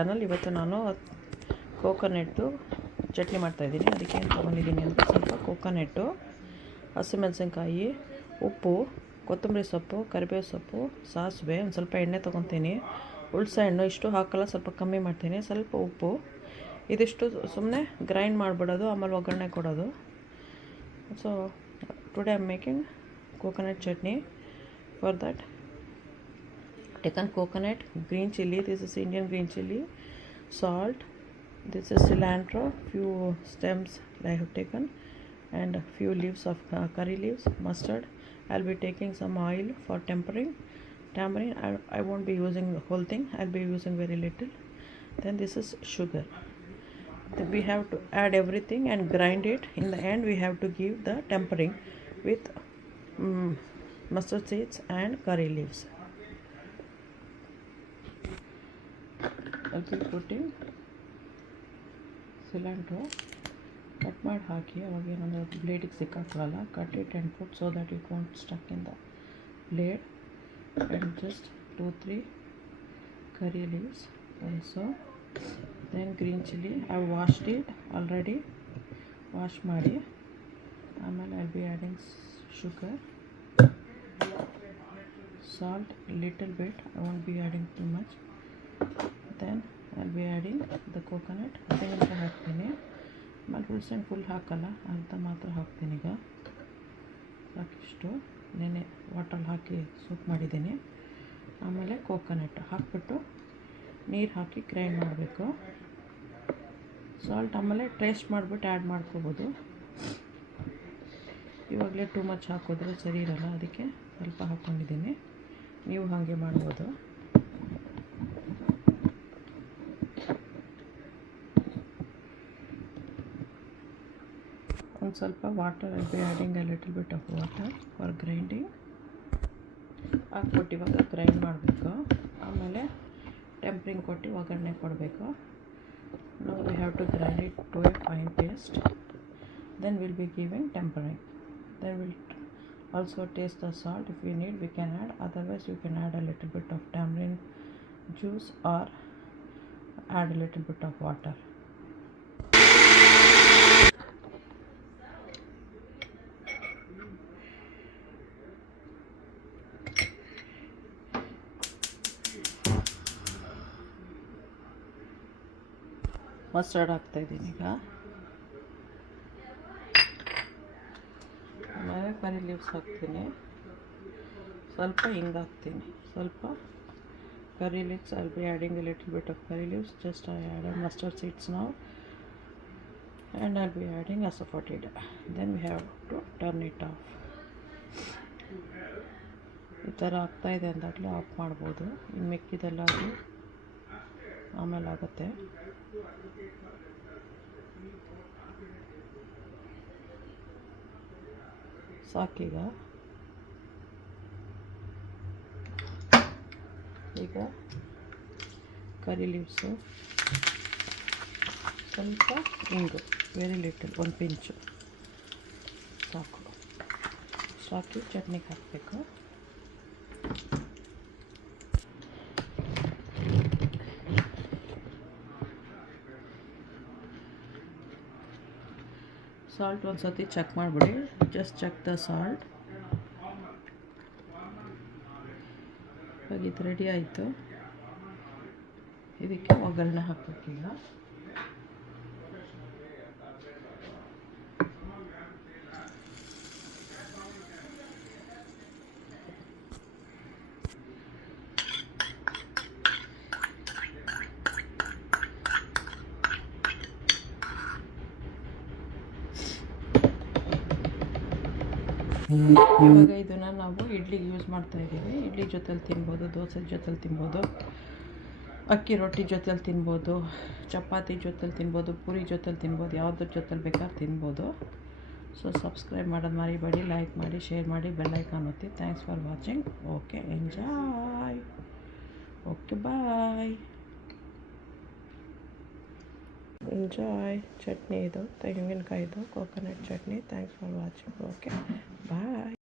Channel. ಇವತ್ತು ನಾನು coconut chutney ಮಾಡ್ತಾಯಿದ್ದೀನಿ. ಅದಕ್ಕೆ ಏನು ತೊಗೊಂಡಿದ್ದೀನಿ ಅಂದರೆ ಸ್ವಲ್ಪ ಕೋಕೋನಟ್ಟು, ಹಸಿಮೆಣಸಿನ್ಕಾಯಿ, ಉಪ್ಪು, ಕೊತ್ತಂಬರಿ ಸೊಪ್ಪು, ಕರಿಬೇವು ಸೊಪ್ಪು, ಸಾಸಿವೆ, ಒಂದು ಸ್ವಲ್ಪ ಎಣ್ಣೆ ತೊಗೊತೀನಿ. ಹುಳ್ಸೆ ಹಣ್ಣು ಇಷ್ಟು ಹಾಕಲ್ಲ, ಸ್ವಲ್ಪ ಕಮ್ಮಿ ಮಾಡ್ತೀನಿ. ಸ್ವಲ್ಪ ಉಪ್ಪು, ಇದಿಷ್ಟು ಸುಮ್ಮನೆ ಗ್ರೈಂಡ್ ಮಾಡಿಬಿಡೋದು, ಆಮೇಲೆ ಒಗ್ಗರಣೆ ಕೊಡೋದು. So today I am making coconut chutney. For that, taken coconut, green chili, this is Indian green chili, salt, this is cilantro, few stems I have taken, and a few leaves of curry leaves, mustard. I'll be taking some oil for tempering. I won't be using the whole thing, I'll be using very little. Then this is sugar. Then we have to add everything and grind it. In the end we have to give the tempering with mustard seeds and curry leaves. I'll be putting cilantro. Cut ಮಾಡಿ ಹಾಕಿ, ಅವಾಗ ಏನಂದರೆ ಬ್ಲೇಡಿಗೆ ಸಿಕ್ಕಾಕೊಳ್ಳಲ್ಲ. Cut it and put so that it won't stuck in the blade. And just 2-3 curry leaves also. Then green chili, I washed it already. Wash ಮಾಡಿ ಆಮೇಲೆ I'll be adding sugar, salt little bit, I won't be adding too much. Then I'll be adding the coconut. ತೆಂಗಿನಕಾಯಿ ಹಾಕ್ತೀನಿ. ಆಮೇಲೆ ಹುಳ್ಸೆಹಣ್ಣು full ಹಾಕಲ್ಲ, ಅರ್ಧ ಮಾತ್ರ ಹಾಕ್ತೀನಿ. ಈಗ ಸಾಕಿಷ್ಟು ನೆನೆ ವಾಟರ್ ಹಾಕಿ ಸೂಪ್ ಮಾಡಿದ್ದೀನಿ. ಆಮೇಲೆ ಕೋಕೋನಟ್ ಹಾಕ್ಬಿಟ್ಟು ನೀರು ಹಾಕಿ ಗ್ರೈಂಡ್ ಮಾಡಬೇಕು. ಸಾಲ್ಟ್ ಆಮೇಲೆ ಟೇಸ್ಟ್ ಮಾಡಿಬಿಟ್ಟು ಆ್ಯಡ್ ಮಾಡ್ಕೋಬೋದು. ಇವಾಗಲೇ ಟೂ ಮಚ್ ಹಾಕಿದ್ರೆ ಸರಿ ಇರಲ್ಲ, ಅದಕ್ಕೆ ಸ್ವಲ್ಪ ಹಾಕ್ಕೊಂಡಿದ್ದೀನಿ. ನೀವು ಹಾಗೆ ಮಾಡ್ಬೋದು. ಒಂದು ಸ್ವಲ್ಪ water, I'll be adding a little bit of water for grinding. ಹಾಕ್ಬಿಟ್ಟು ಇವಾಗ ಗ್ರೈಂಡ್ ಮಾಡಬೇಕು. ಆಮೇಲೆ ಟೆಂಪ್ರಿಂಗ್ ಕೊಟ್ಟು ಒಗ್ಗರಣೆ ಕೊಡಬೇಕು. Now we have to grind it to a fine paste. Then we'll be giving tempering. Then we'll also taste the salt. If we need, we can add. Otherwise you can add a little bit of tamarind juice or add a little bit of water. Mustard ಹಾಕ್ತಾಯಿದ್ದೀನಿ ಈಗ. ಆಮೇಲೆ ಕರಿ leaves ಹಾಕ್ತೀನಿ. ಸ್ವಲ್ಪ ಹಿಂಗೆ ಹಾಕ್ತೀನಿ. ಸ್ವಲ್ಪ curry leaves, I'll be adding a little bit of curry leaves. Just I added mustard seeds now, and I'll be adding asafoetida. Then we have to turn it off. ಈ ಥರ ಆಗ್ತಾಯಿದೆ ಅಂದಾಗಲೇ ಆಫ್ ಮಾಡ್ಬೋದು. ಇನ್ನು ಮಿಕ್ಕಿದೆಲ್ಲ ಅದು ಆಮೇಲೆ ಆಗುತ್ತೆ. ಸಾಕೀಗ. ಈಗ ಕರಿ ಲೀವ್ಸು, ಸ್ವಲ್ಪ ಇಂಗು, ವೆರಿ ಲಿಟಲ್, ಒಂದು ಪಿಂಚು ಸಾಕು. ಸಾಕಿ ಚಟ್ನಿಗೆ ಹಾಕಬೇಕು. ಸಾಲ್ಟ್ ಒಂದು ಸತಿ ಚೆಕ್ ಮಾಡಿಬಿಡಿ. Just check the salt. ಇವಾಗ ಇದು ರೆಡಿ ಆಯಿತು. ಇದಕ್ಕೆ ಒಗ್ಗರಣೆ ಹಾಕಬೇಕೀಗ. ಇವಾಗ ಇದನ್ನು ನಾವು ಇಡ್ಲಿಗೆ ಯೂಸ್ ಮಾಡ್ತಾಯಿದ್ದೀವಿ. ಇಡ್ಲಿ ಜೊತೆಲಿ ತಿನ್ಬೋದು, ದೋಸೆ ಜೊತೆಲಿ ತಿನ್ಬೋದು, ಅಕ್ಕಿ ರೊಟ್ಟಿ ಜೊತೆಲಿ ತಿನ್ಬೋದು, ಚಪಾತಿ ಜೊತೆಲಿ ತಿನ್ಬೋದು, ಪೂರಿ ಜೊತೆಲಿ ತಿನ್ಬೋದು, ಯಾವುದ್ರ ಜೊತೆಲಿ ಬೇಕಾದ್ರೆ ತಿನ್ಬೋದು. ಸೊ ಸಬ್ಸ್ಕ್ರೈಬ್ ಮಾಡೋದು ಮರಿಬೇಡಿ, ಲೈಕ್ ಮಾಡಿ, ಶೇರ್ ಮಾಡಿ, ಬೆಲ್ ಐಕಾನ್ ಒತ್ತಿ. Thanks for watching. Okay, enjoy. Okay, bye. Enjoy. Chutney ಇದು ತೆಂಗಿನಕಾಯಿದು coconut chutney. Thanks for watching. Okay, bye.